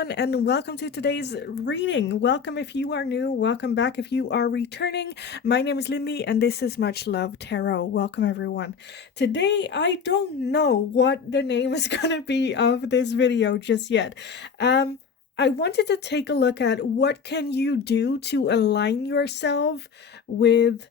everyone, and welcome to today's reading. Welcome if you are new, welcome back if you are returning. My name is Lindy, and this is Much Love Tarot. Welcome, everyone. Today, I don't know what the name is gonna be of this video just yet. I wanted to take a look at what can you do to align yourself with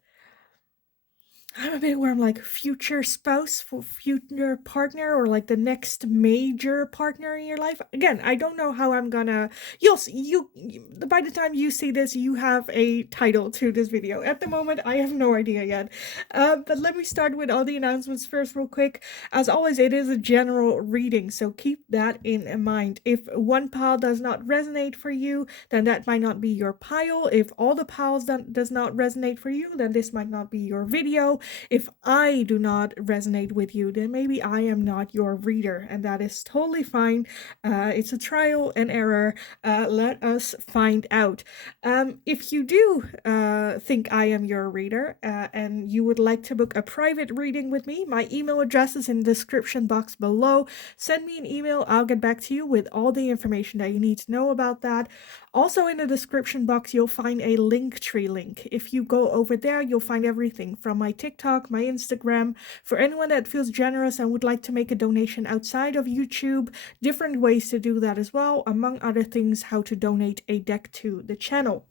I'm a bit where I'm like future spouse, for future partner, or like the next major partner in your life. Again, I don't know how I'm gonna. By the time you see this, you have a title to this video. At the moment, I have no idea yet. But let me start with all the announcements first, real quick. As always, it is a general reading, so keep that in mind. If one pile does not resonate for you, then that might not be your pile. If all the piles does not resonate for you, then this might not be your video. If I do not resonate with you, then maybe I am not your reader, and that is totally fine. It's a trial and error. Let us find out. If you do think I am your reader and you would like to book a private reading with me, my email address is in the description box below. Send me an email. I'll get back to you with all the information that you need to know about that. Also in the description box, you'll find a Linktree link. If you go over there, you'll find everything from my TikTok, my Instagram. For anyone that feels generous and would like to make a donation outside of YouTube, different ways to do that as well. Among other things, how to donate a deck to the channel.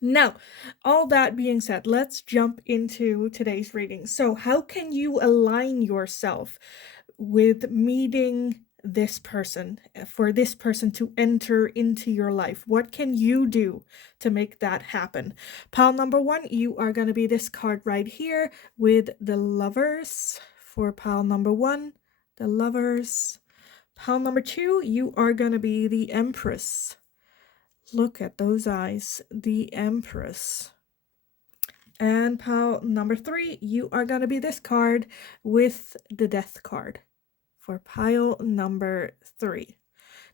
Now, all that being said, let's jump into today's reading. So, how can you align yourself with meeting this person, for this person to enter into your life? What can you do to make that happen? Pile number one, you are going to be this card right here with the Lovers. For pile number one, the Lovers. Pile number two, you are going to be the Empress. Look at those eyes, the Empress. And pile number three, you are going to be this card with the Death card. For pile number three.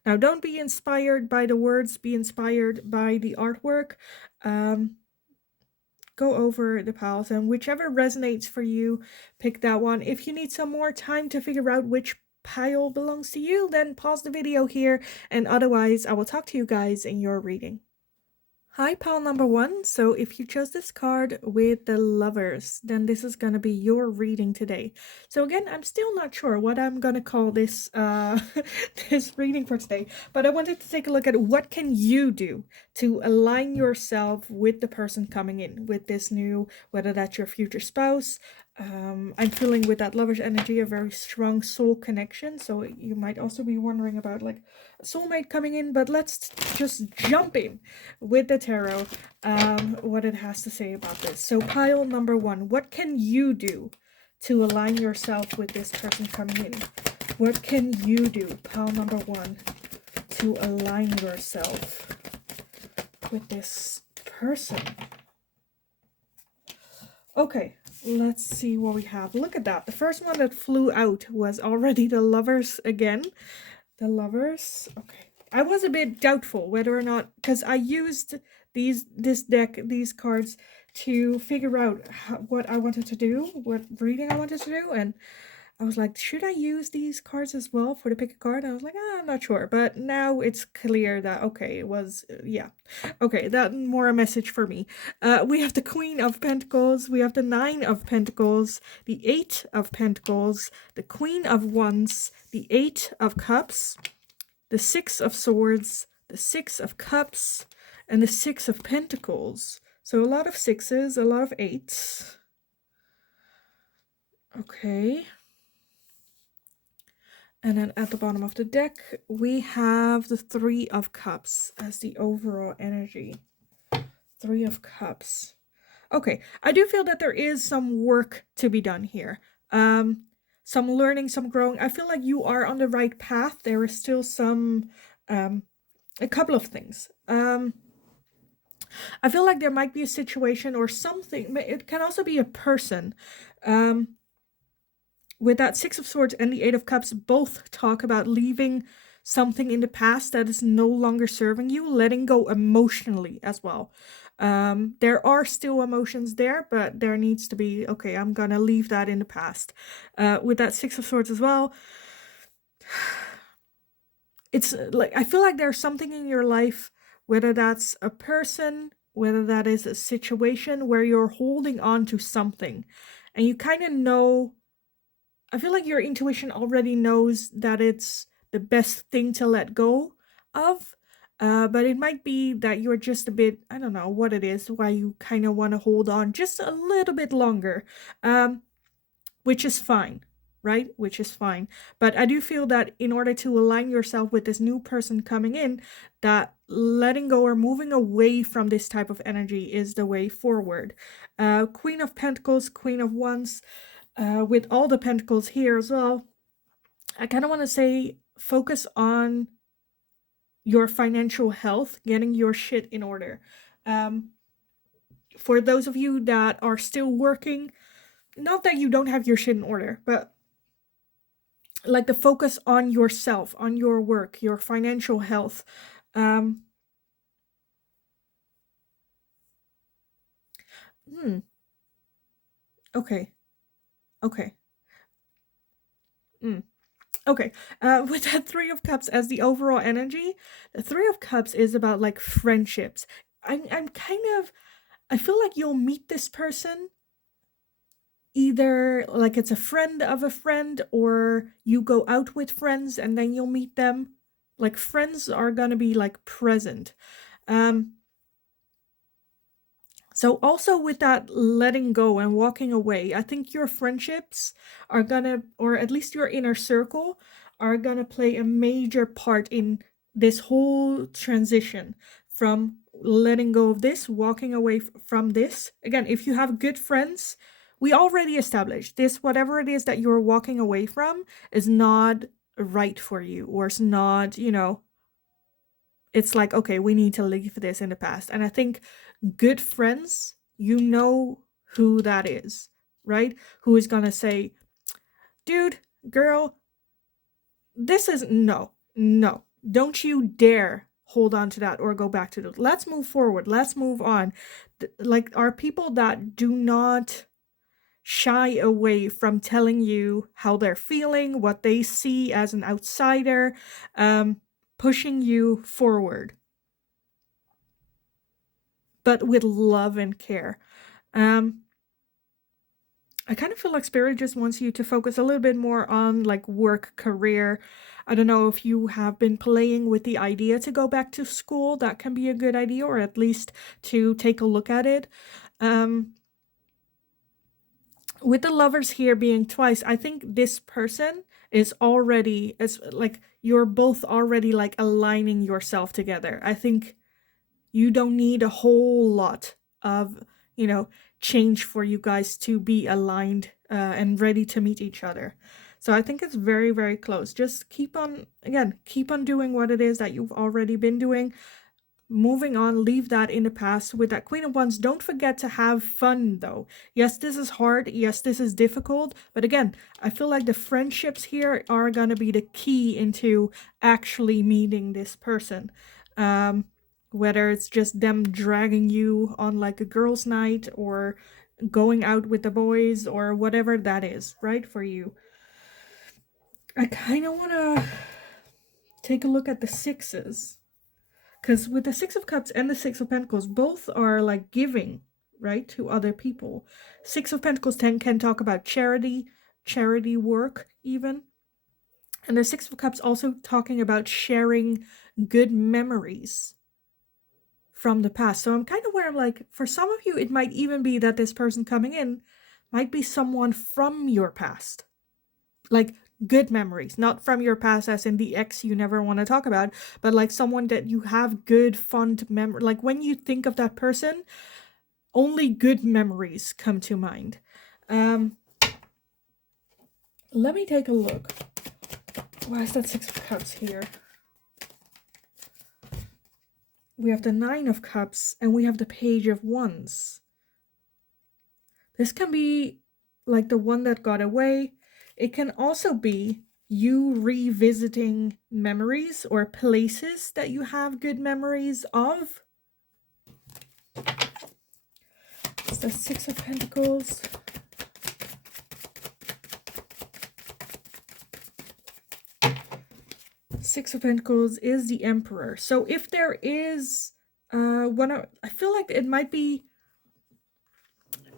Now, don't be inspired by the words, be inspired by the artwork. Go over the piles, and whichever resonates for you, pick that one. If you need some more time to figure out which pile belongs to you, then pause the video here, and otherwise, I will talk to you guys in your reading. Hi, pile number one. So if you chose this card with the Lovers, then this is going to be your reading today. So again, I'm still not sure what I'm going to call this this reading for today, but I wanted to take a look at what can you do to align yourself with the person coming in, with this new, whether that's your future spouse. I'm feeling with that Lover's energy a very strong soul connection, so you might also be wondering about like a soulmate coming in, but let's just jump in with the tarot, what it has to say about this. So pile number one, what can you do to align yourself with this person coming in? What can you do, pile number one, to align yourself with this person? Okay, let's see what we have. Look at that. The first one that flew out was already the Lovers again. The Lovers. Okay. I was a bit doubtful whether or not, because I used this deck, these cards, to figure out what I wanted to do, what reading I wanted to do, and I was like, should I use these cards as well for the pick a card? And I was like, I'm not sure, but now it's clear that, okay, it was, yeah. Okay, that more a message for me. We have the Queen of Pentacles, we have the Nine of Pentacles, the Eight of Pentacles, the Queen of Wands, the Eight of Cups, the Six of Swords, the Six of Cups, and the Six of Pentacles. So a lot of sixes, a lot of eights. Okay. And then at the bottom of the deck, we have the Three of Cups as the overall energy. Three of Cups. Okay, I do feel that there is some work to be done here. Some learning, some growing. I feel like you are on the right path. There is still some, a couple of things. I feel like there might be a situation or something. It can also be a person. With that Six of Swords and the Eight of Cups, both talk about leaving something in the past that is no longer serving you, letting go emotionally as well. There are still emotions there, but there needs to be, okay, I'm gonna leave that in the past. With that Six of Swords as well, it's like, I feel like there's something in your life, whether that's a person, whether that is a situation, where you're holding on to something and you kind of know. I feel like your intuition already knows that it's the best thing to let go of. But it might be that you're just a bit, I don't know what it is, why you kind of want to hold on just a little bit longer, um, which is fine, right? Which is fine. But I do feel that in order to align yourself with this new person coming in, that letting go or moving away from this type of energy is the way forward. Queen of Pentacles, Queen of Wands, with all the pentacles here as well, I kind of want to say focus on your financial health, getting your shit in order. For those of you that are still working, not that you don't have your shit in order, but like the focus on yourself, on your work, your financial health. Um, hmm. Okay. Okay. Mm. Okay, with that Three of Cups as the overall energy, the Three of Cups is about like friendships. I'm kind of, I feel like you'll meet this person either like it's a friend of a friend, or you go out with friends and then you'll meet them. Like friends are gonna be like present. Um, So also with that letting go and walking away, I think your friendships are gonna, or at least your inner circle, are gonna play a major part in this whole transition from letting go of this, walking away from this. Again, if you have good friends, we already established this, whatever it is that you're walking away from is not right for you, or it's not, it's like, okay, we need to leave this in the past. And I think good friends, you know who that is, right? Who is gonna say, dude, girl, this is no, don't you dare hold on to that or go back to that. Let's move forward, let's move on. Like, are people that do not shy away from telling you how they're feeling, what they see as an outsider, pushing you forward, but with love and care. I kind of feel like Spirit just wants you to focus a little bit more on like work, career. I don't know if you have been playing with the idea to go back to school. That can be a good idea, or at least to take a look at it. With the Lovers here being twice, I think this person is already, as like, you're both already like aligning yourself together. I think you don't need a whole lot of, change for you guys to be aligned and ready to meet each other. So I think it's very, very close. Just keep on doing what it is that you've already been doing. Moving on, leave that in the past. With that Queen of Wands, don't forget to have fun though. Yes, this is hard. Yes, this is difficult. But again, I feel like the friendships here are going to be the key into actually meeting this person. Whether it's just them dragging you on like a girls' night, or going out with the boys, or whatever that is, right, for you. I kind of want to take a look at the sixes. Because with the Six of Cups and the Six of Pentacles, both are like giving, right, to other people. Six of Pentacles can talk about charity work even. And the Six of Cups also talking about sharing good memories from the past. So I'm kind of where I'm like, for some of you, it might even be that this person coming in might be someone from your past. Like good memories, not from your past as in the ex you never want to talk about, but like someone that you have good, fond memory. Like when you think of that person, only good memories come to mind. Let me take a look. Why is that Six of Cups here? We have the Nine of Cups and we have the Page of Wands. This can be like the one that got away. It can also be you revisiting memories or places that you have good memories of. It's the Six of Pentacles. Six of Pentacles is the Emperor. So if there is I feel like it might be,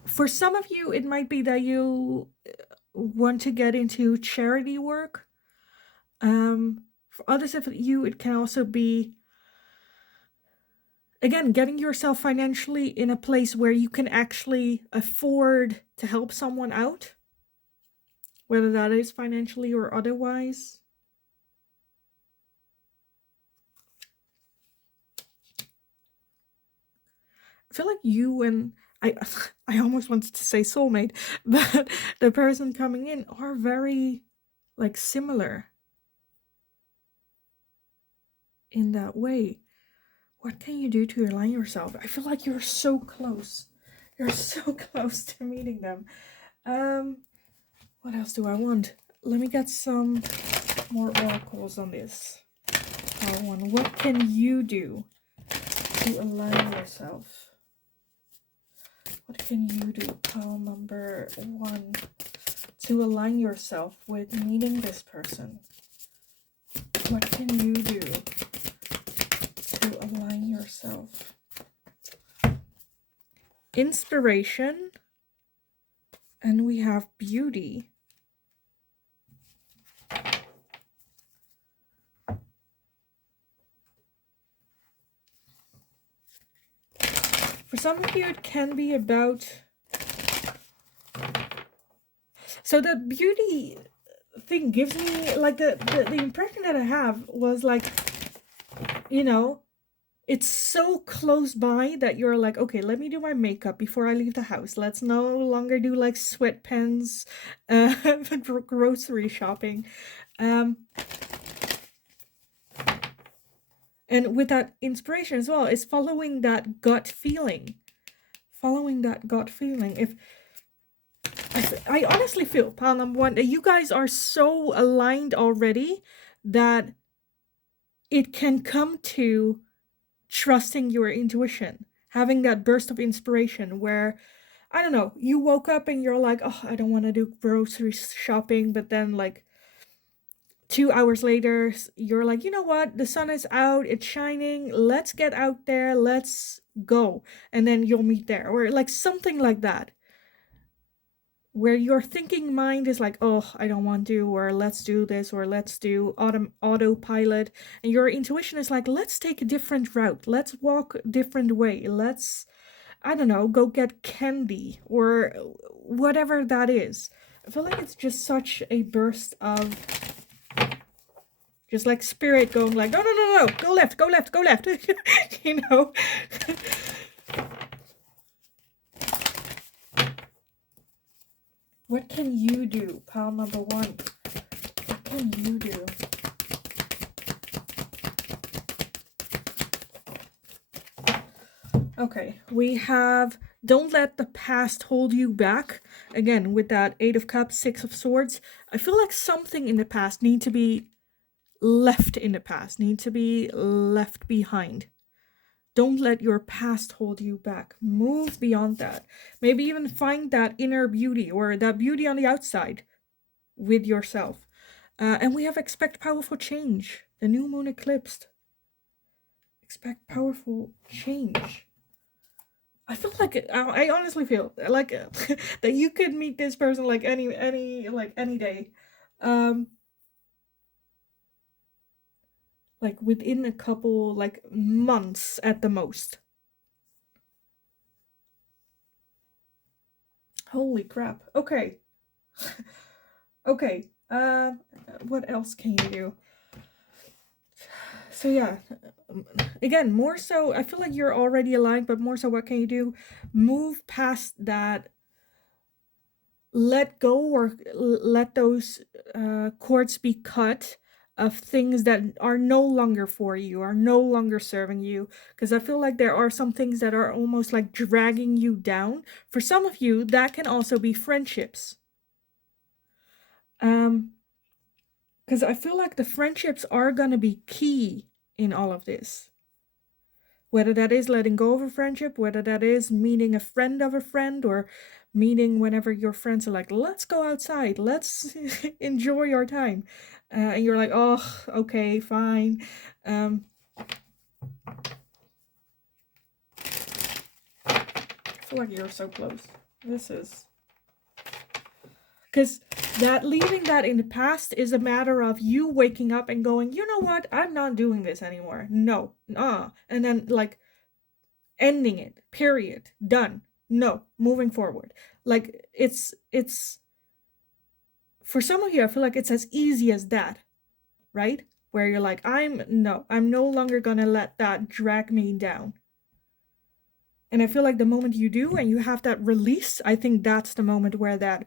for some of you, it might be that you want to get into charity work. For others of you, it can also be, again, getting yourself financially in a place where you can actually afford to help someone out, whether that is financially or otherwise. I feel like you and I almost wanted to say soulmate, but the person coming in are very like similar in that way. What can you do to align yourself? I feel like you're so close. You're so close to meeting them. What else do I want? Let me get some more oracles on this. What can you do to align yourself? What can you do? Pile number 1. To align yourself with meeting this person. What can you do to align yourself? Inspiration. And we have beauty. For some of you, it can be about... So the beauty thing gives me, like, the impression that I have was like, you know, it's so close by that you're like, okay, let me do my makeup before I leave the house. Let's no longer do like sweatpants, grocery shopping. And with that inspiration as well, is following that gut feeling. Following that gut feeling. If I honestly feel, pile number 1, that you guys are so aligned already that it can come to trusting your intuition, having that burst of inspiration where, I don't know, you woke up and you're like, oh, I don't want to do grocery shopping, but then like 2 hours later, you're like, you know what, the sun is out, it's shining, let's get out there, let's go, and then you'll meet there, or like something like that, where your thinking mind is like, oh, I don't want to, or let's do this, or let's do autopilot, and your intuition is like, let's take a different route, let's walk a different way, let's, I don't know, go get candy, or whatever that is. I feel like it's just such a burst of just like spirit going like, no, no, no, no, go left, go left, go left, you know. What can you do? Pile number 1. What can you do? Okay, we have don't let the past hold you back. Again, with that 8 of Cups, 6 of Swords. I feel like something in the past need to be left in the past, need to be left behind. Don't let your past hold you back. Move beyond that. Maybe even find that inner beauty or that beauty on the outside with yourself. And we have expect powerful change. The new moon eclipsed. Expect powerful change. I feel like I honestly feel like that you could meet this person like any day. Like within a couple like months at the most. Holy crap. Okay. Okay. What else can you do? So yeah, again, more so, I feel like you're already aligned, but more so, what can you do? Move past that. Let go, or let those cords be cut of things that are no longer for you, are no longer serving you. Because I feel like there are some things that are almost like dragging you down. For some of you, that can also be friendships. Because I feel like the friendships are going to be key in all of this. Whether that is letting go of a friendship, whether that is meeting a friend of a friend, or meeting whenever your friends are like, let's go outside, let's enjoy our time. and you're like, oh, okay, fine. I feel like you're so close. This is... Because that leaving that in the past is a matter of you waking up and going, you know what, I'm not doing this anymore. No. And then like ending it. Period. Done. No. Moving forward. Like it's for some of you, I feel like it's as easy as that, right? Where you're like, I'm no longer gonna let that drag me down. And I feel like the moment you do and you have that release, I think that's the moment where that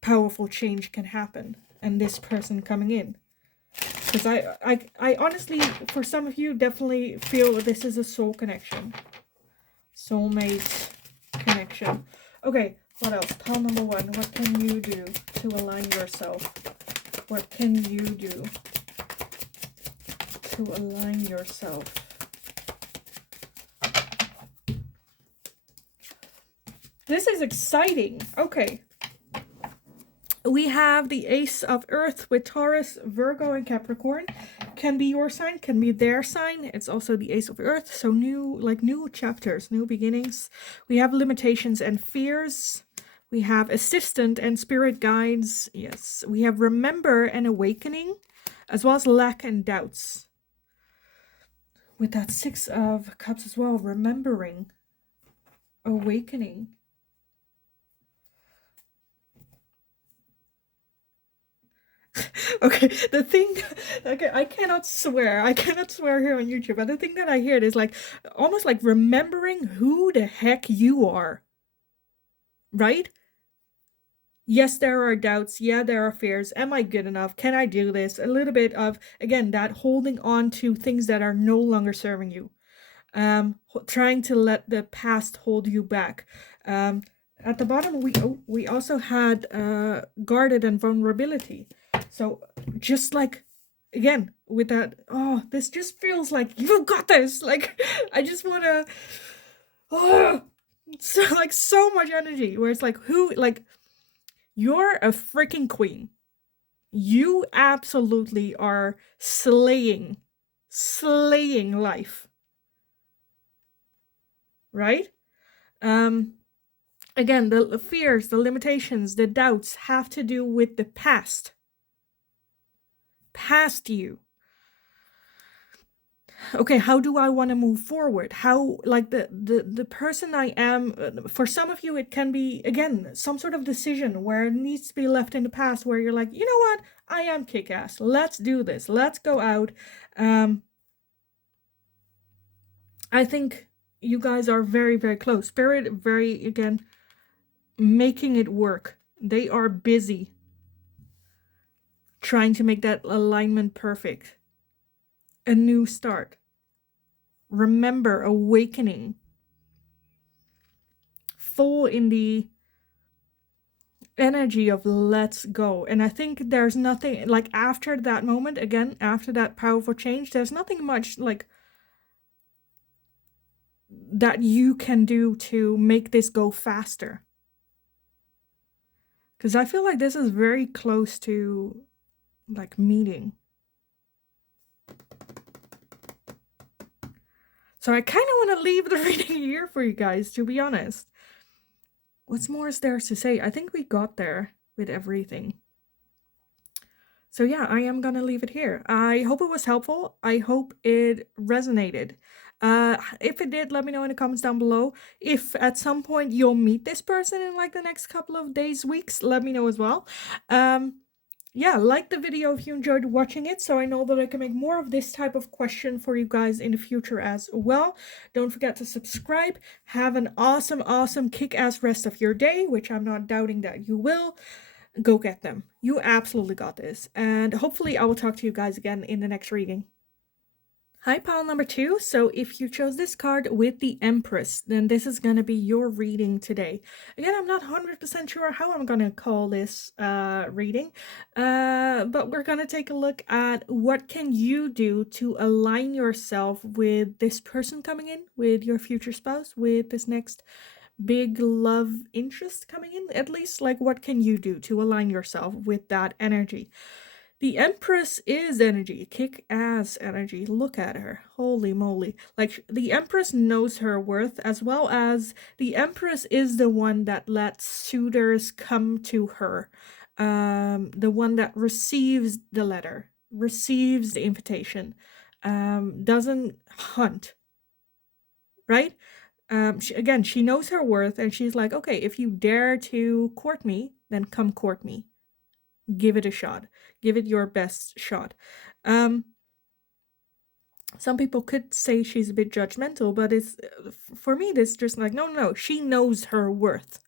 powerful change can happen. And this person coming in. Because I honestly, for some of you, definitely feel this is a soul connection. Soulmate connection. Okay, what else? Pile number 1. What can you do to align yourself? What can you do to align yourself? This is exciting. Okay. We have the Ace of Earth with Taurus, Virgo, and Capricorn. Can be your sign, can be their sign. It's also the Ace of Earth, so new chapters, new beginnings. We have limitations and fears. We have assistant and spirit guides. Yes. We have remember and awakening, as well as lack and doubts. With that 6 of Cups as well, remembering, awakening. Okay, the thing, okay, I cannot swear here on YouTube, but the thing that I hear is like, almost like remembering who the heck you are, right? Yes, there are doubts. Yeah, there are fears. Am I good enough? Can I do this? A little bit of, again, that holding on to things that are no longer serving you. Trying to let the past hold you back. At the bottom, we also had guarded and vulnerability. So just like, again, with that, oh, this just feels like you got this. Like, I just want to, oh, so like so much energy where it's like, who, like, you're a freaking queen. You absolutely are slaying life. Right? Again, the fears, the limitations, the doubts have to do with the past. Past you. Okay, how do I want to move forward? How, like, the person I am, for some of you, it can be, again, some sort of decision where it needs to be left in the past, where you're like, you know what? I am kick-ass. Let's do this. Let's go out. I think you guys are very, very close. Spirit, very, again, making it work. They are busy trying to make that alignment perfect. A new start. Remember, awakening. Full in the energy of let's go. And I think there's nothing, like, after that moment, again, after that powerful change, there's nothing much, like, that you can do to make this go faster. Because I feel like this is very close to, like, meeting. So I kind of want to leave the reading here for you guys, to be honest. What's more is there to say? I think we got there with everything. So yeah, I am gonna leave it here. I hope it was helpful. I hope it resonated. If it did, let me know in the comments down below. If at some point you'll meet this person in like the next couple of days, weeks, let me know as well. Yeah, like the video if you enjoyed watching it, so I know that I can make more of this type of question for you guys in the future as well. Don't forget to subscribe. Have an awesome, awesome kick-ass rest of your day, which I'm not doubting that you will. Go get them. You absolutely got this. And hopefully I will talk to you guys again in the next reading. Hi, pile number 2. So if you chose this card with the Empress, then this is going to be your reading today. Again, I'm not 100% sure how I'm going to call this reading, but we're going to take a look at what can you do to align yourself with this person coming in, with your future spouse, with this next big love interest coming in. At least, like, what can you do to align yourself with that energy? The Empress is energy, kick ass energy. Look at her. Holy moly. Like, the Empress knows her worth, as well as the Empress is the one that lets suitors come to her. The one that receives the letter, receives the invitation, doesn't hunt, right? Again, she knows her worth, and she's like, okay, if you dare to court me, then come court me. Give it a shot. Give it your best shot. Some people could say she's a bit judgmental, but it's for me, this just like, no. She knows her worth.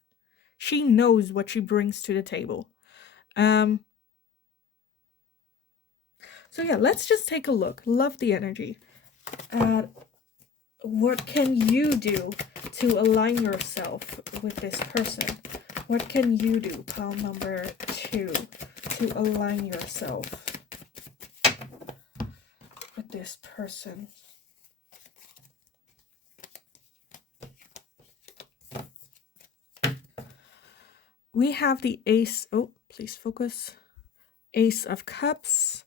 She knows what she brings to the table. So yeah, let's just take a look. Love the energy. What can you do to align yourself with this person? What can you do, pile number 2, to align yourself with this person? We have the Ace. Oh, please focus. Ace of Cups.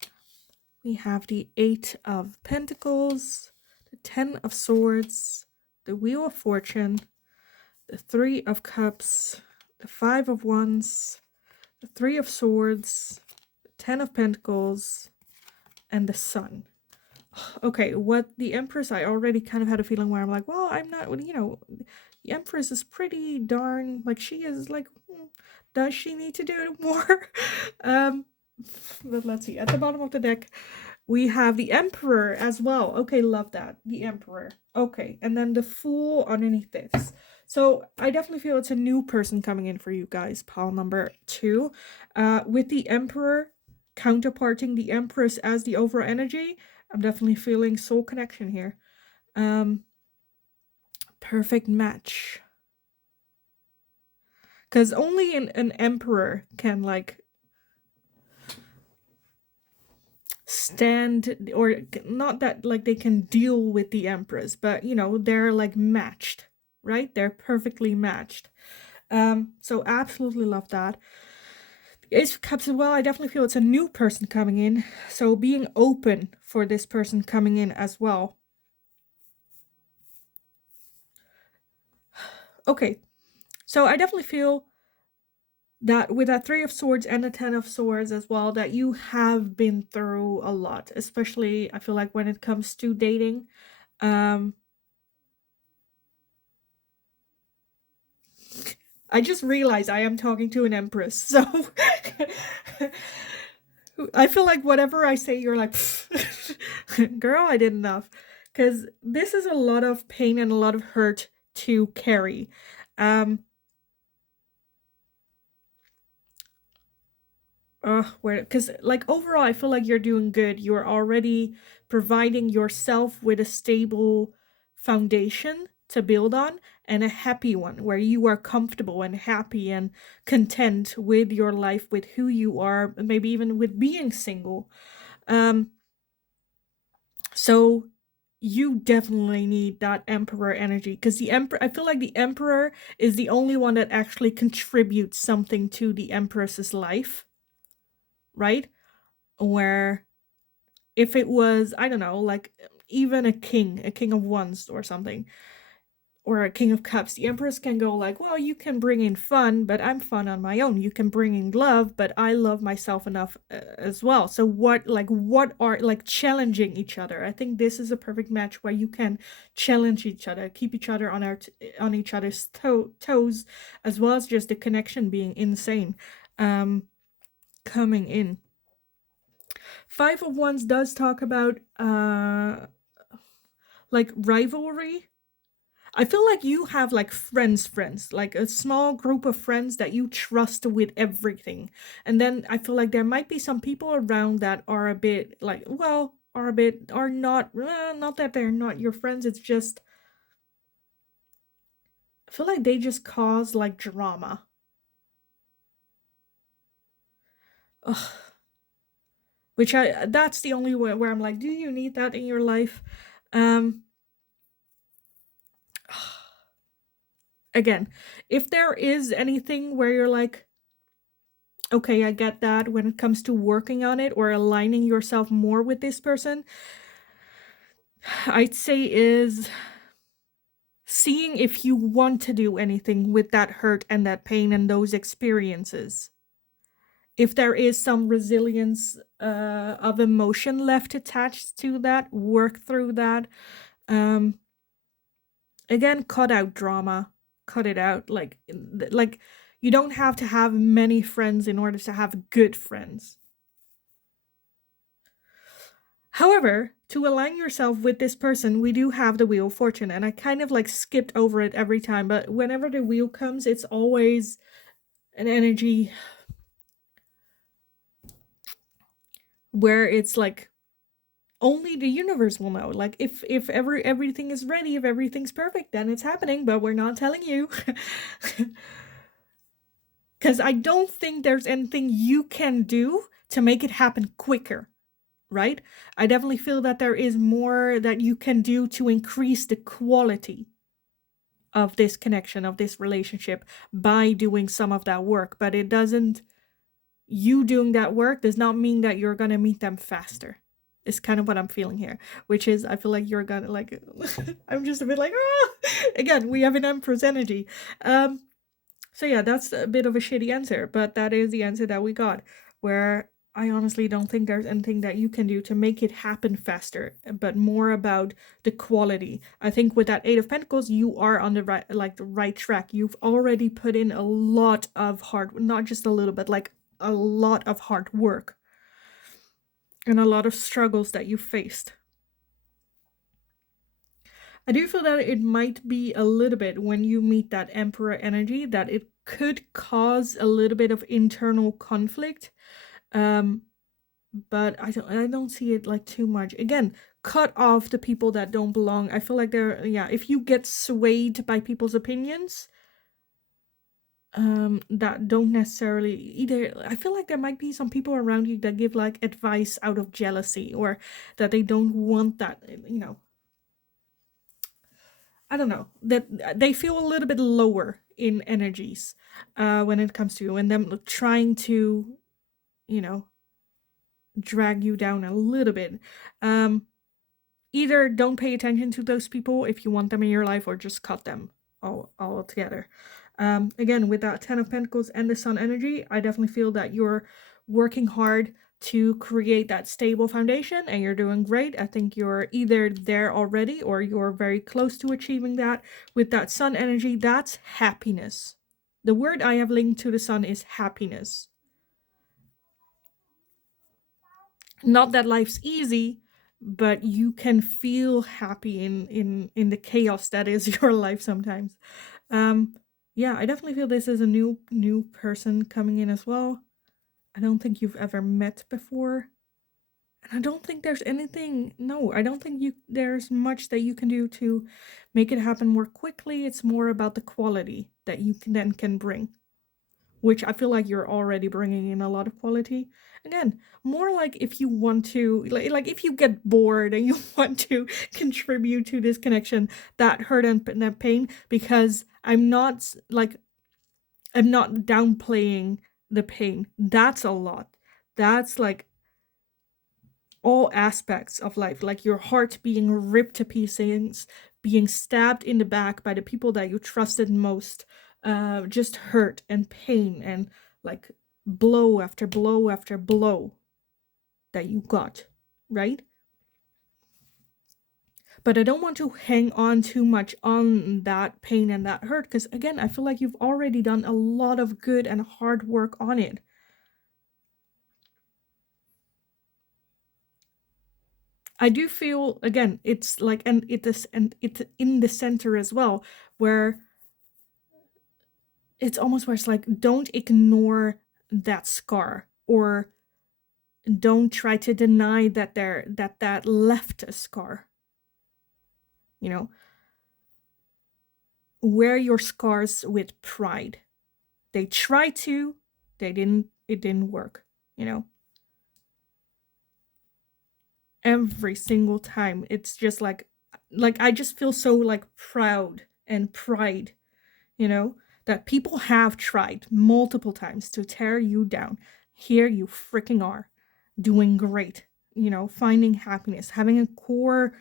We have the 8 of Pentacles, the 10 of Swords, the Wheel of Fortune, the 3 of Cups, the 5 of Wands, the 3 of Swords, the 10 of Pentacles, and the Sun. Okay, what the Empress, I already kind of had a feeling where I'm like, well, I'm not, the Empress is pretty darn, like, she is like, does she need to do more? But let's see, at the bottom of the deck, we have the Emperor as well. Okay, love that. The Emperor. Okay, and then the Fool underneath this. So I definitely feel it's a new person coming in for you guys, pile number 2. With the Emperor counterparting the Empress as the overall energy, I'm definitely feeling soul connection here. Perfect match. Because only an Emperor can, like, stand, or not that like they can deal with the Empress, but they're like matched, right? They're perfectly matched. So absolutely love that. The Ace of Cups as well, I definitely feel it's a new person coming in, so being open for this person coming in as well. Okay, so I definitely feel that with that 3 of Swords and the 10 of Swords as well, that you have been through a lot, especially I feel like when it comes to dating. I just realized I am talking to an Empress, so I feel like whatever I say, you're like, girl, I did enough. Because this is a lot of pain and a lot of hurt to carry. Because like overall, I feel like you're doing good. You're already providing yourself with a stable foundation to build on, and a happy one where you are comfortable and happy and content with your life, with who you are, maybe even with being single. So you definitely need that Emperor energy, because the Emperor, I feel like the Emperor is the only one that actually contributes something to the Empress's life, right? Where if it was, I don't know, like even a king of wands or something, or a king of cups, the Empress can go like, well, you can bring in fun, but I'm fun on my own. You can bring in love, but I love myself enough as well. So what are like challenging each other? I think this is a perfect match where you can challenge each other, keep each other on each other's toes, as well as just the connection being insane. Coming in. 5 of Wands does talk about like rivalry. I feel like you have like friends, like a small group of friends that you trust with everything. And then I feel like there might be some people around that are a bit like, well, are not, not that they're not your friends. It's just, I feel like they just cause like drama. Ugh. That's the only way where I'm like, do you need that in your life? Again, if there is anything where you're like, Okay, I get that. When it comes to working on it or aligning yourself more with this person, I'd say is seeing if you want to do anything with that hurt and that pain and those experiences. If there is some resilience of emotion left attached to that, work through that. Um, Again, cut out drama, cut it out. Like you don't have to have many friends in order to have good friends. However, to align yourself with this person, we do have the Wheel of Fortune, and I kind of like skipped over it every time, but whenever the wheel comes, it's always an energy where it's like only the universe will know. Like if everything is ready, if everything's perfect, then it's happening, but we're not telling you. Cuz I don't think there's anything you can do to make it happen quicker, right? I definitely feel that there is more that you can do to increase the quality of this connection, of this relationship by doing some of that work, but it doesn't you doing that work does not mean that you're going to meet them faster. It's kind of what I'm feeling here, which is I feel like you're gonna like I'm just a bit like again, we have an Empress energy. So yeah, that's a bit of a shitty answer, but that is the answer that we got, where I honestly don't think there's anything that you can do to make it happen faster, but more about the quality. I think with that Eight of Pentacles, you are on the right track. You've already put in a lot of hard, not just a little bit, like a lot of hard work and a lot of struggles that you faced. I do feel that it might be a little bit when you meet that Emperor energy that it could cause a little bit of internal conflict. But I don't see it like too much. Again, cut off the people that don't belong. I feel like they're yeah, if you get swayed by people's opinions, that don't necessarily either. I feel like there might be some people around you that give like advice out of jealousy or that they don't want that, I don't know, that they feel a little bit lower in energies when it comes to you and them trying to, you know, drag you down a little bit. Either don't pay attention to those people if you want them in your life or just cut them all together. Again, with that 10 of Pentacles and the Sun energy, I definitely feel that you're working hard to create that stable foundation and you're doing great. I think you're either there already or you're very close to achieving that. With that Sun energy, that's happiness. The word I have linked to the Sun is happiness. Not that life's easy, but you can feel happy in the chaos that is your life sometimes. Yeah, I definitely feel this is a new person coming in as well. I don't think you've ever met before. And I don't think there's anything, no, I don't think there's much that you can do to make it happen more quickly. It's more about the quality that you can bring, which I feel like you're already bringing in a lot of quality. Again, more like if you want to, like if you get bored and you want to contribute to this connection, that hurt and that pain, because I'm not downplaying the pain. That's a lot. That's like all aspects of life, like your heart being ripped to pieces, being stabbed in the back by the people that you trusted most, just hurt and pain and like blow after blow after blow that you got, right? But I don't want to hang on too much on that pain and that hurt, because again, I feel like you've already done a lot of good and hard work on it. I do feel again, it's like, and it's in the center as well, where it's almost where it's like, don't ignore that scar, or don't try to deny that left a scar. You know, wear your scars with pride. They tried to, it didn't work, you know. Every single time. It's just like I just feel so like proud and pride, you know, that people have tried multiple times to tear you down. Here you freaking are, doing great, you know, finding happiness, having a core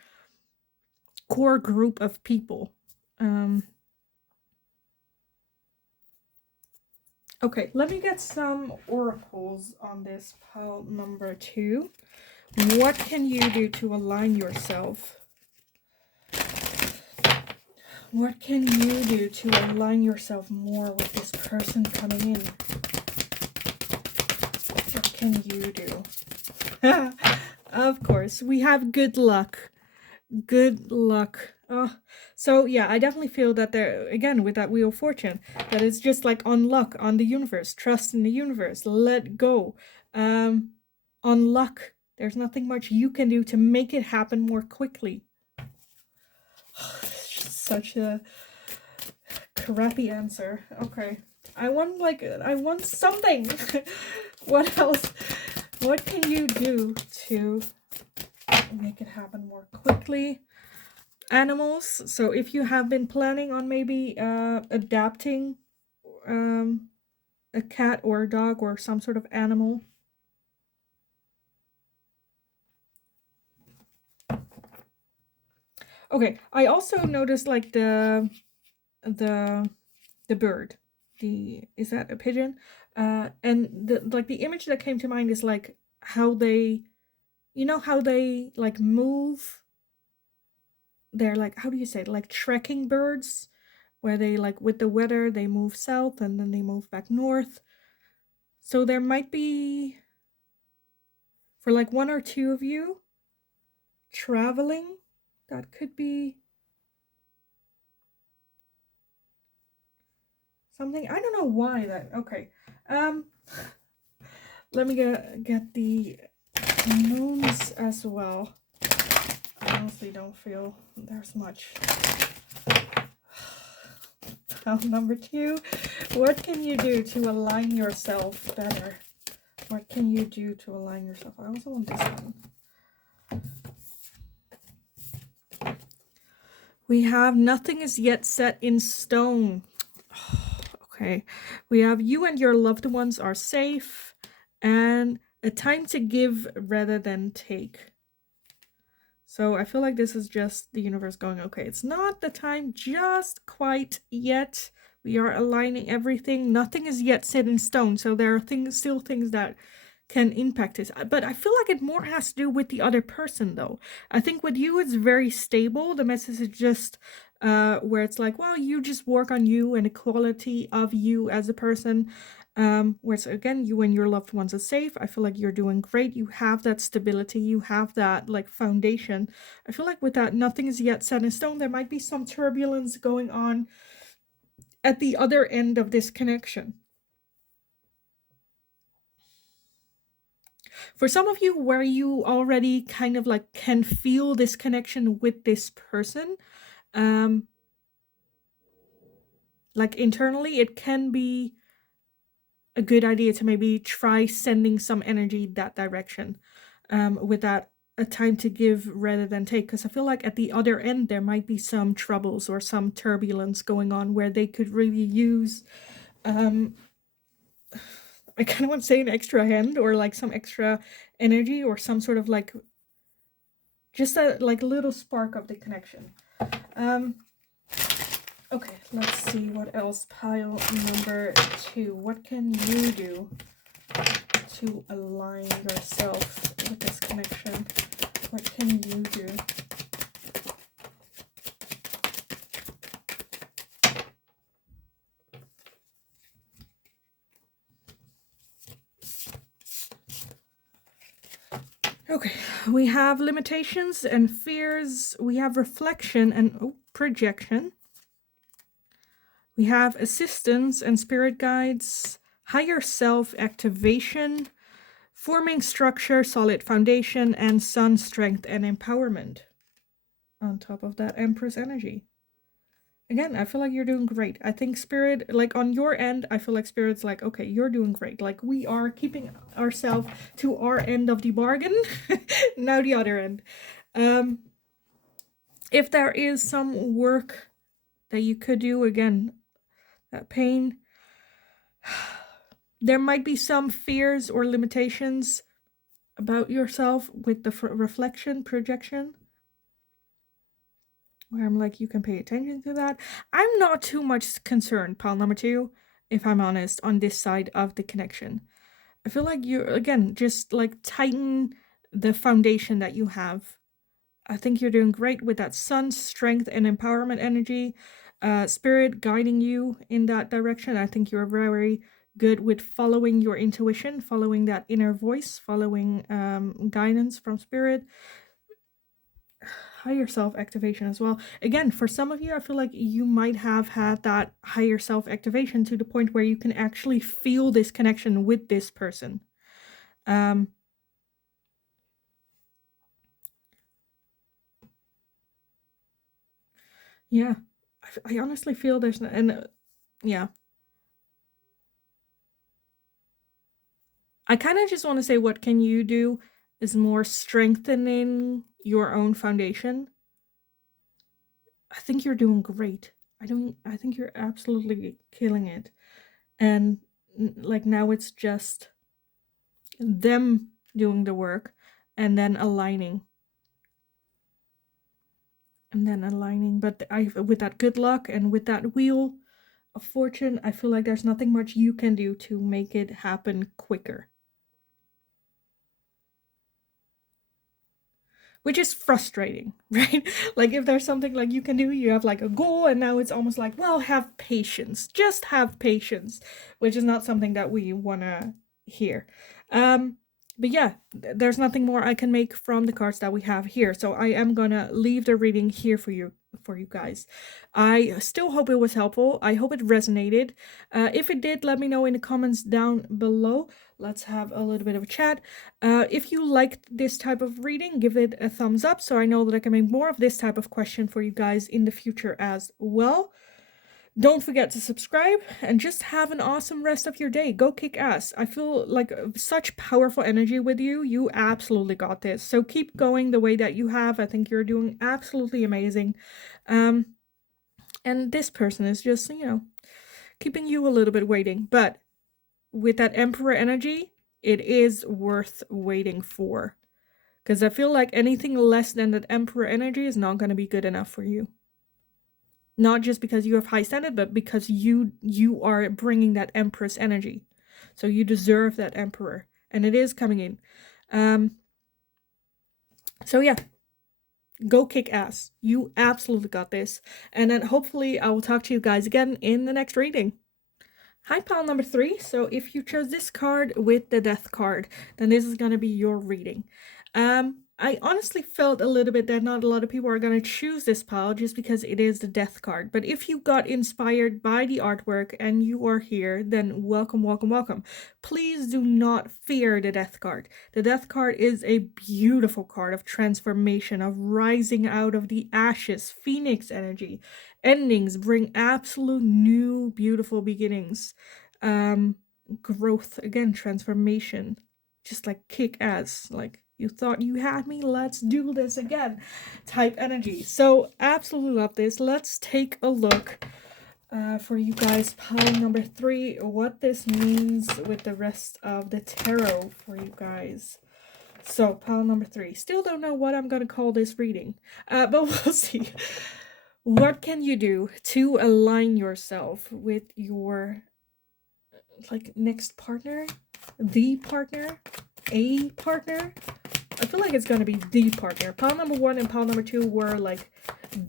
group of people. Okay, let me get some oracles on this pile number 2. What can you do to align yourself? What can you do to align yourself more with this person coming in? What can you do? Of course, we have good luck. Good luck. Oh, so yeah, I definitely feel that there, again, with that Wheel of Fortune, that it's just like on luck, on the universe, trust in the universe, let go. On luck, there's nothing much you can do to make it happen more quickly. Such a crappy answer. Okay. I want something. What else? What can you do to make it happen more quickly? Animals. So if you have been planning on maybe adapting a cat or a dog or some sort of animal. Okay, I also noticed like the bird. Is that a pigeon? And the image that came to mind is like how they, you know, how they like move. They're like, how do you say it? Like trekking birds, where they like with the weather they move south and then they move back north. So there might be, for like 1 or 2 of you traveling, that could be something. I don't know why that. Okay. Let me get the moons as well. I honestly don't feel there's much. Number 2, what can you do to align yourself better? What can you do to align yourself? I also want this one. We have nothing is yet set in stone. Okay. We have you and your loved ones are safe, and a time to give rather than take. So I feel like this is just the universe going, okay, it's not the time just quite yet. We are aligning everything. Nothing is yet set in stone. So there are still things that can impact it. But I feel like it more has to do with the other person, though. I think with you, it's very stable. The message is just where it's like, well, you just work on you and the quality of you as a person. Whereas again, you and your loved ones are safe. I feel like you're doing great. You have that stability. You have that like foundation. I feel like with that, nothing is yet set in stone. There might be some turbulence going on at the other end of this connection. For some of you, where you already kind of like can feel this connection with this person, like internally, it can be a good idea to maybe try sending some energy that direction, with that a time to give rather than take, because I feel like at the other end there might be some troubles or some turbulence going on where they could really use I kind of want to say an extra hand or like some extra energy or some sort of like just a like little spark of the connection. Okay, let's see what else. Pile number 2. What can you do to align yourself with this connection? What can you do? Okay, we have limitations and fears. We have reflection and projection. We have assistance and spirit guides, higher self activation, forming structure, solid foundation, and sun strength and empowerment. On top of that, Empress energy. Again, I feel like you're doing great. I think Spirit, like on your end, I feel like Spirit's like, okay, you're doing great. Like we are keeping ourselves to our end of the bargain. Now the other end. If there is some work that you could do, again, that pain. There might be some fears or limitations about yourself with the reflection projection, where I'm like, you can pay attention to that. I'm not too much concerned, pile number 2, if I'm honest, on this side of the connection. I feel like you, again, just like tighten the foundation that you have. I think you're doing great with that sun, strength, and empowerment energy. Spirit guiding you in that direction. I think you're very good with following your intuition, following that inner voice, following guidance from spirit. Higher self activation as well. Again, for some of you, I feel like you might have had that higher self activation to the point where you can actually feel this connection with this person. Yeah, I honestly feel there's no, and yeah. I kind of just want to say, what can you do is more strengthening your own foundation. I think you're doing great. I think you're absolutely killing it. And like now it's just them doing the work and then aligning. But with that good luck and with that wheel of fortune, I feel like there's nothing much you can do to make it happen quicker. Which is frustrating, right? Like if there's something like you can do, you have like a goal, and now it's almost like, well, have patience, just have patience, which is not something that we want to hear. But yeah, there's nothing more I can make from the cards that we have here, so I am gonna leave the reading here for you guys. I still hope it was helpful. I hope it resonated. If it did, let me know in the comments down below. Let's have a little bit of a chat. If you liked this type of reading, give it a thumbs up so I know that I can make more of this type of question for you guys in the future as well. Don't forget to subscribe and just have an awesome rest of your day. Go kick ass. I feel like such powerful energy with you. You absolutely got this. So keep going the way that you have. I think you're doing absolutely amazing. And this person is just, keeping you a little bit waiting. But with that Emperor energy, it is worth waiting for. Because I feel like anything less than that Emperor energy is not going to be good enough for you. Not just because you have high standard, but because you are bringing that Empress energy. So you deserve that Emperor. And it is coming in. So yeah. Go kick ass. You absolutely got this. And then hopefully I will talk to you guys again in the next reading. Hi, pile number 3. So if you chose this card with the death card, then this is going to be your reading. I honestly felt a little bit that not a lot of people are going to choose this pile just because it is the death card. But if you got inspired by the artwork and you are here, then welcome, welcome, welcome. Please do not fear the death card. The death card is a beautiful card of transformation, of rising out of the ashes, phoenix energy. Endings bring absolute new, beautiful beginnings. Growth, again, transformation. Just like kick ass, like, you thought you had me? Let's do this again type energy. So absolutely love this. Let's take a look for you guys, pile number 3, what this means with the rest of the tarot for you guys. So pile number 3. Still don't know what I'm going to call this reading, but we'll see. What can you do to align yourself with your next partner? The partner? A partner? I feel like it's going to be the partner. Pile number 1 and pile number 2 were like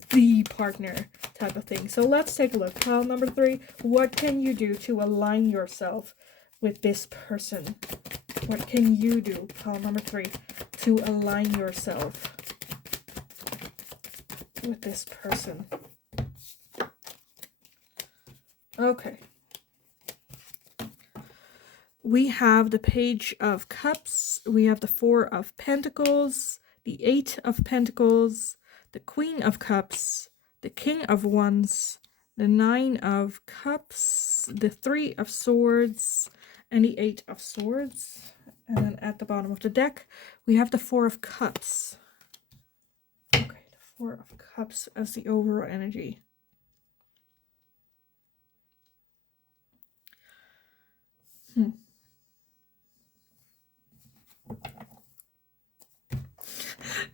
the partner type of thing. So let's take a look. Pile number 3, what can you do to align yourself with this person? What can you do, pile number 3, to align yourself with this person? Okay. We have the Page of Cups, we have the 4 of Pentacles, the 8 of Pentacles, the Queen of Cups, the King of Wands, the 9 of Cups, the 3 of Swords, and the 8 of Swords. And then at the bottom of the deck, we have the 4 of Cups. Okay, the 4 of Cups as the overall energy. Hmm.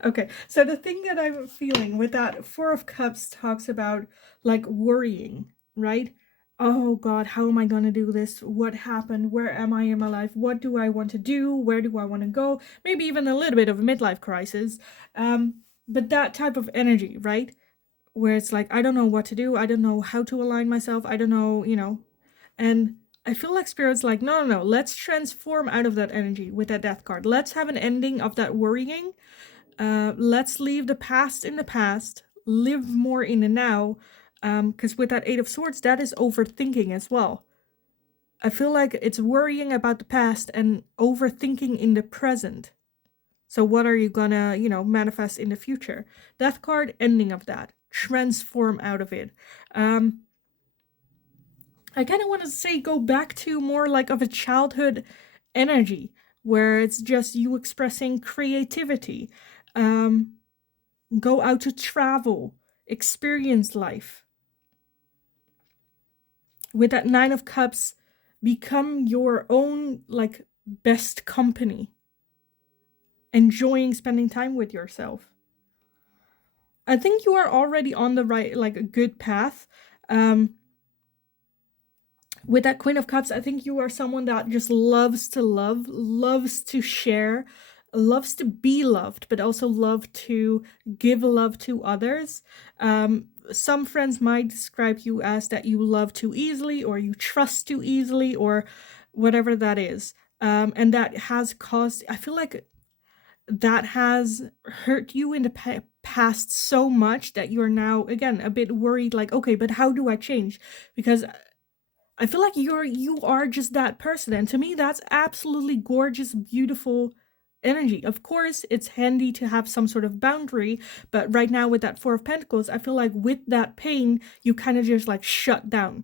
Okay, so the thing that I'm feeling with that Four of Cups talks about like worrying, right? Oh God, how am I gonna do this? What happened? Where am I in my life? What do I want to do? Where do I want to go? Maybe even a little bit of a midlife crisis. But that type of energy, right? Where it's like, I don't know what to do. I don't know how to align myself. I don't know, And I feel like Spirit's like, no, no, no. Let's transform out of that energy with that death card. Let's have an ending of that worrying. Let's leave the past in the past, live more in the now, because with that Eight of Swords, that is overthinking as well. I feel like it's worrying about the past and overthinking in the present. So what are you gonna, manifest in the future? Death card, ending of that. Transform out of it. I kind of want to say go back to more like of a childhood energy where it's just you expressing creativity. Go out to travel, experience life. With that Nine of Cups, become your own like best company. Enjoying spending time with yourself. I think you are already on the right, like a good path. With that Queen of Cups, I think you are someone that just loves to love, loves to share, loves to be loved, but also love to give love to others. Some friends might describe you as that you love too easily, or you trust too easily, or whatever that is. And that has caused, I feel like that has hurt you in the past so much that you're now, again, a bit worried, like, okay, but how do I change? Because I feel like you are just that person, and to me that's absolutely gorgeous, beautiful energy. Of course, it's handy to have some sort of boundary, but right now with that Four of Pentacles, I feel like with that pain, you kind of just like shut down.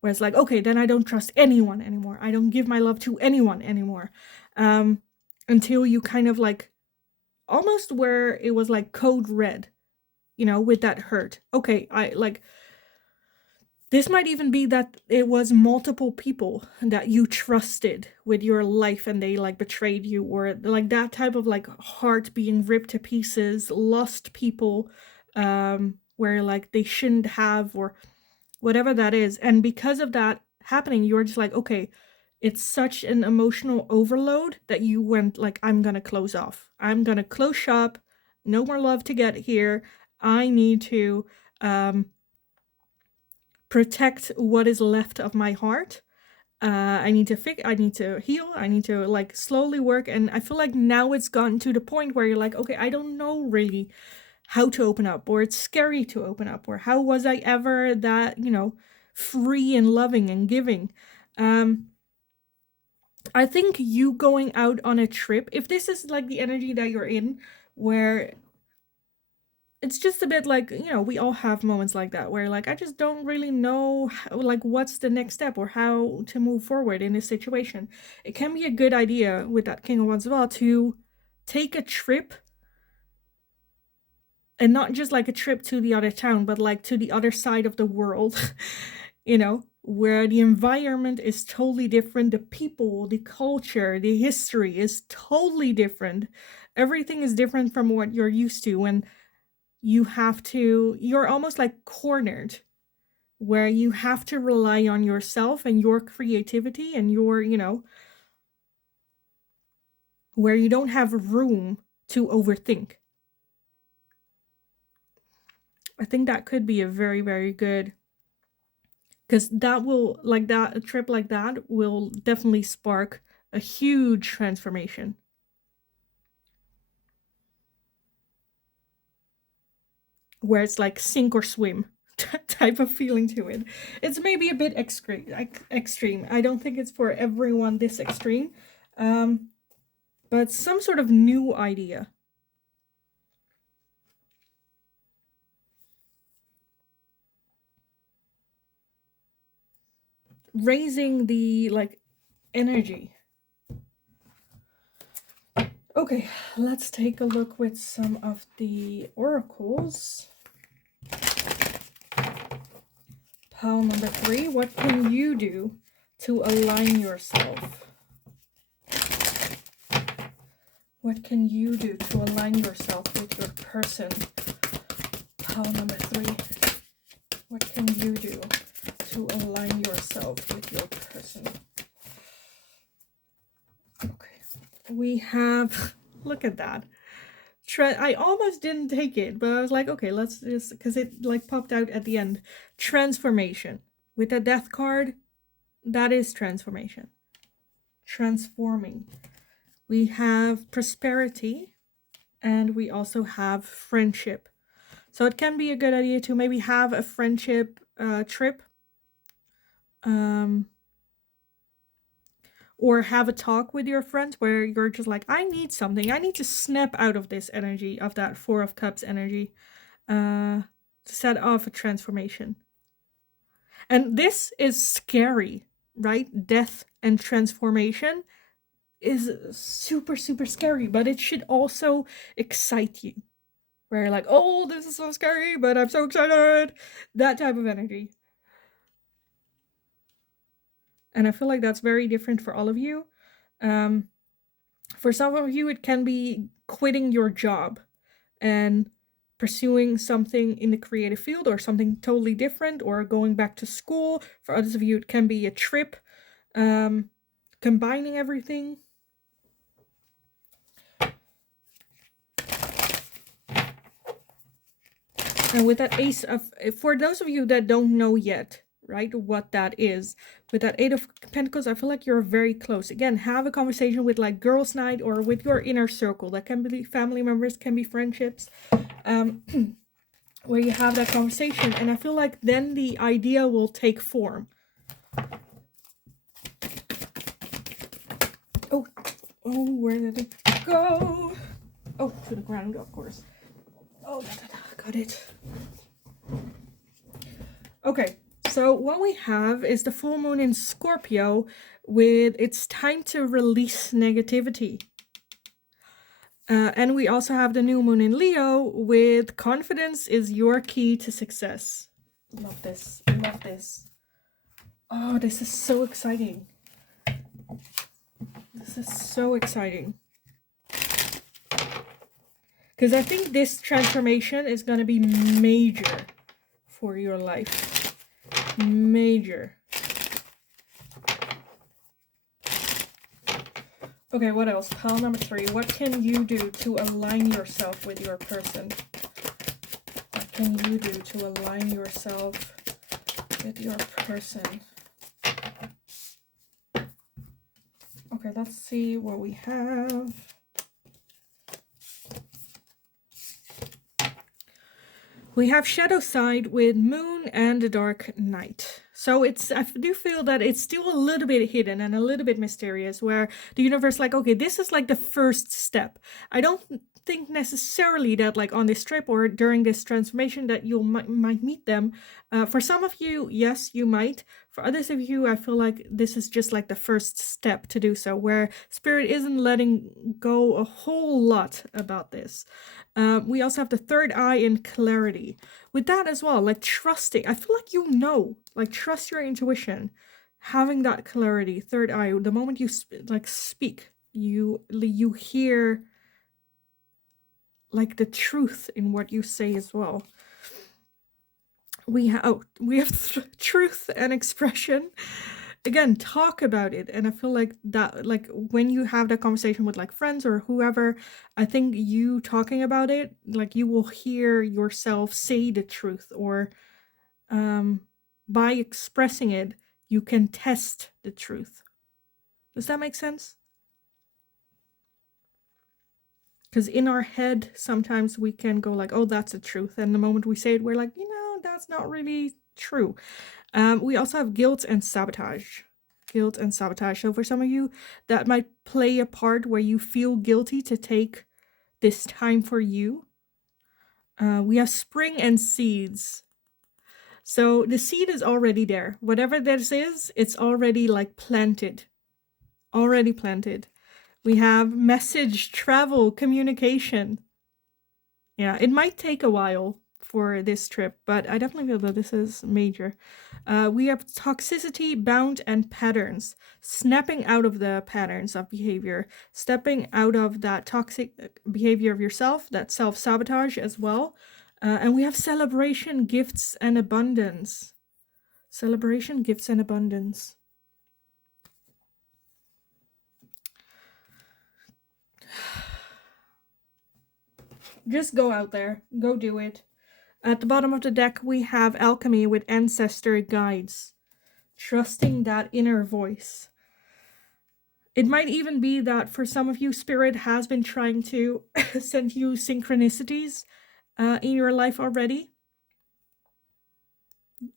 Where it's like, okay, then I don't trust anyone anymore. I don't give my love to anyone anymore. Until you kind of like almost where it was like code red, with that hurt. Okay, I like this might even be that it was multiple people that you trusted with your life and they like betrayed you, or like that type of like heart being ripped to pieces, lost people, where like they shouldn't have, or whatever that is. And because of that happening, you're just like, okay, it's such an emotional overload that you went like, I'm gonna close off. I'm gonna close shop. No more love to get here. I need to protect what is left of my heart. I need to I need to heal. I need to like slowly work. And I feel like now it's gotten to the point where you're like, okay, I don't know really how to open up, or it's scary to open up, or how was I ever that, free and loving and giving. I think you going out on a trip, if this is like the energy that you're in, where it's just a bit like, we all have moments like that where like I just don't really know how, like what's the next step or how to move forward in this situation. It can be a good idea with that King of Wands as well to take a trip, and not just like a trip to the other town, but like to the other side of the world, where the environment is totally different, the people, the culture, the history is totally different. Everything is different from what you're used to, and you're almost like cornered, where you have to rely on yourself and your creativity and your, where you don't have room to overthink. I think that could be a very, very good, because that will, like that, a trip like that will definitely spark a huge transformation. Where it's like sink or swim type of feeling to it. It's maybe a bit extreme. I don't think it's for everyone this extreme, but some sort of new idea. Raising the like energy. Okay, let's take a look with some of the oracles. Pile number 3, what can you do to align yourself? What can you do to align yourself with your person? Pile number 3. What can you do to align yourself with your person? Okay. We have, look at that. I almost didn't take it, but I was like, okay, let's just, because it like popped out at the end. Transformation. With the death card, that is transformation. Transforming. We have prosperity, and we also have friendship. So it can be a good idea to maybe have a friendship trip, or have a talk with your friends where you're just like, I need something. I need to snap out of this energy, of that 4 of Cups energy, to set off a transformation. And this is scary, right? Death and transformation is super, super scary, but it should also excite you. Where you're like, oh, this is so scary, but I'm so excited. That type of energy. And I feel like that's very different for all of you. For some of you, it can be quitting your job and pursuing something in the creative field or something totally different, or going back to school. For others of you, it can be a trip, combining everything. And with that Ace of, for those of you that don't know yet, right, what that is, with that 8 of Pentacles, I feel like you're very close. Again, have a conversation with like girls' night or with your inner circle. That can be family members, can be friendships, where you have that conversation. And I feel like then the idea will take form. Oh, where did it go? Oh, to the ground, of course. Oh, got it. Okay, so what we have is the full moon in Scorpio with it's time to release negativity. And we also have the new moon in Leo with confidence is your key to success. Love this. Love this. Oh, this is so exciting. This is so exciting. Because I think this transformation is going to be major for your life. Major. Okay, what else? Pile number 3. What can you do to align yourself with your person? What can you do to align yourself with your person? Okay, let's see what we have. We have shadow side with moon and the dark night. So it's, I do feel that it's still a little bit hidden and a little bit mysterious, where the universe like, okay, this is like the first step. I don't think necessarily that like on this trip or during this transformation that you might meet them. For some of you, yes, you might. For others of you, I feel like this is just like the first step to do so, where Spirit isn't letting go a whole lot about this. We also have the third eye and clarity. With that as well, like trusting. I feel like you know, like trust your intuition. Having that clarity, third eye. The moment you speak, you hear like the truth in what you say as well. We have truth and expression. Again, talk about it. And I feel like that, like when you have that conversation with like friends or whoever, I think you talking about it, like you will hear yourself say the truth, or by expressing it, you can test the truth. Does that make sense? Because in our head, sometimes we can go like, oh, that's the truth. And the moment we say it, we're like, you know, that's not really true. We also have guilt and sabotage. Guilt and sabotage. So for some of you, that might play a part where you feel guilty to take this time for you. We have spring and seeds. So the seed is already there. Whatever this is, it's already like planted. Already planted. We have message, travel, communication. Yeah, it might take a while for this trip, but I definitely feel that this is major. We have toxicity, bound, and patterns. Snapping out of the patterns of behavior, stepping out of that toxic behavior of yourself, that self-sabotage as well. And we have celebration, gifts, and abundance. Celebration, gifts, and abundance. Just go out there. Go do it. At the bottom of the deck, we have alchemy with ancestor guides. Trusting that inner voice. It might even be that for some of you, Spirit has been trying to send you synchronicities in your life already.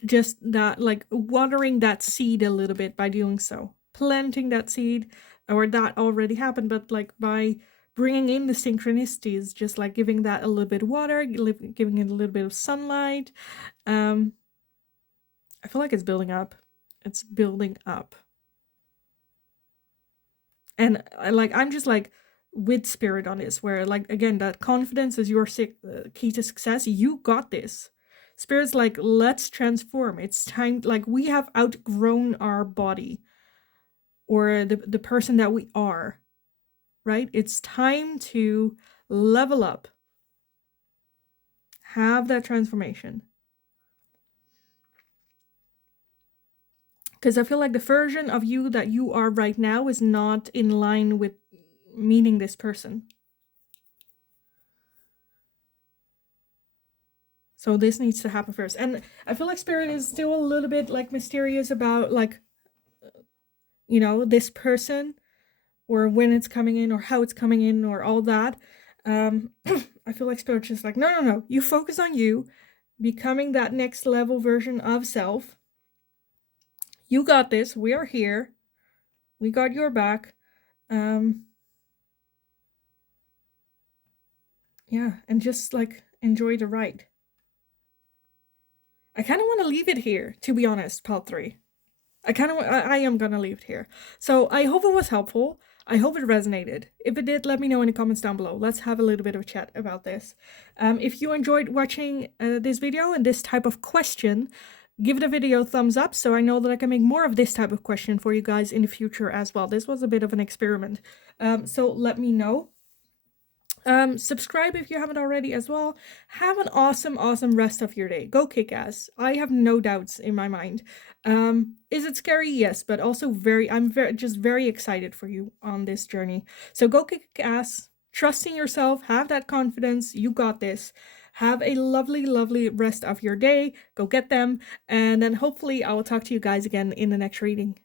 Just that, like, watering that seed a little bit by doing so. Planting that seed, or that already happened, but like by bringing in the synchronicities, just like giving that a little bit of water, giving it a little bit of sunlight. I feel like it's building up. It's building up. And I'm just like with Spirit on this, where like, again, that confidence is your key to success. You got this. Spirit's like, let's transform. It's time. Like, we have outgrown our body or the person that we are, right? It's time to level up. Have that transformation. Because I feel like the version of you that you are right now is not in line with meeting this person. So this needs to happen first. And I feel like Spirit is still a little bit like mysterious about like, you know, this person or when it's coming in or how it's coming in or all that. I feel like Spirit's just like, no. You focus on you becoming that next level version of self. You got this. We are here. We got your back. Yeah, and just like enjoy the ride. I kind of want to leave it here, to be honest, Part 3. I am gonna leave it here. So I hope it was helpful. I hope it resonated. If it did, let me know in the comments down below. Let's have a little bit of a chat about this. If you enjoyed watching this video and this type of question, give the video a thumbs up so I know that I can make more of this type of question for you guys in the future as well. This was a bit of an experiment. So let me know. Subscribe if you haven't already as well. Have an awesome rest of your day. Go kick ass. I have no doubts in my mind. Is it scary? Yes, but also I'm very excited for you on this journey. So go kick ass, trust in yourself, have that confidence. You got this. Have a lovely rest of your day. Go get them. And then hopefully I will talk to you guys again in the next reading.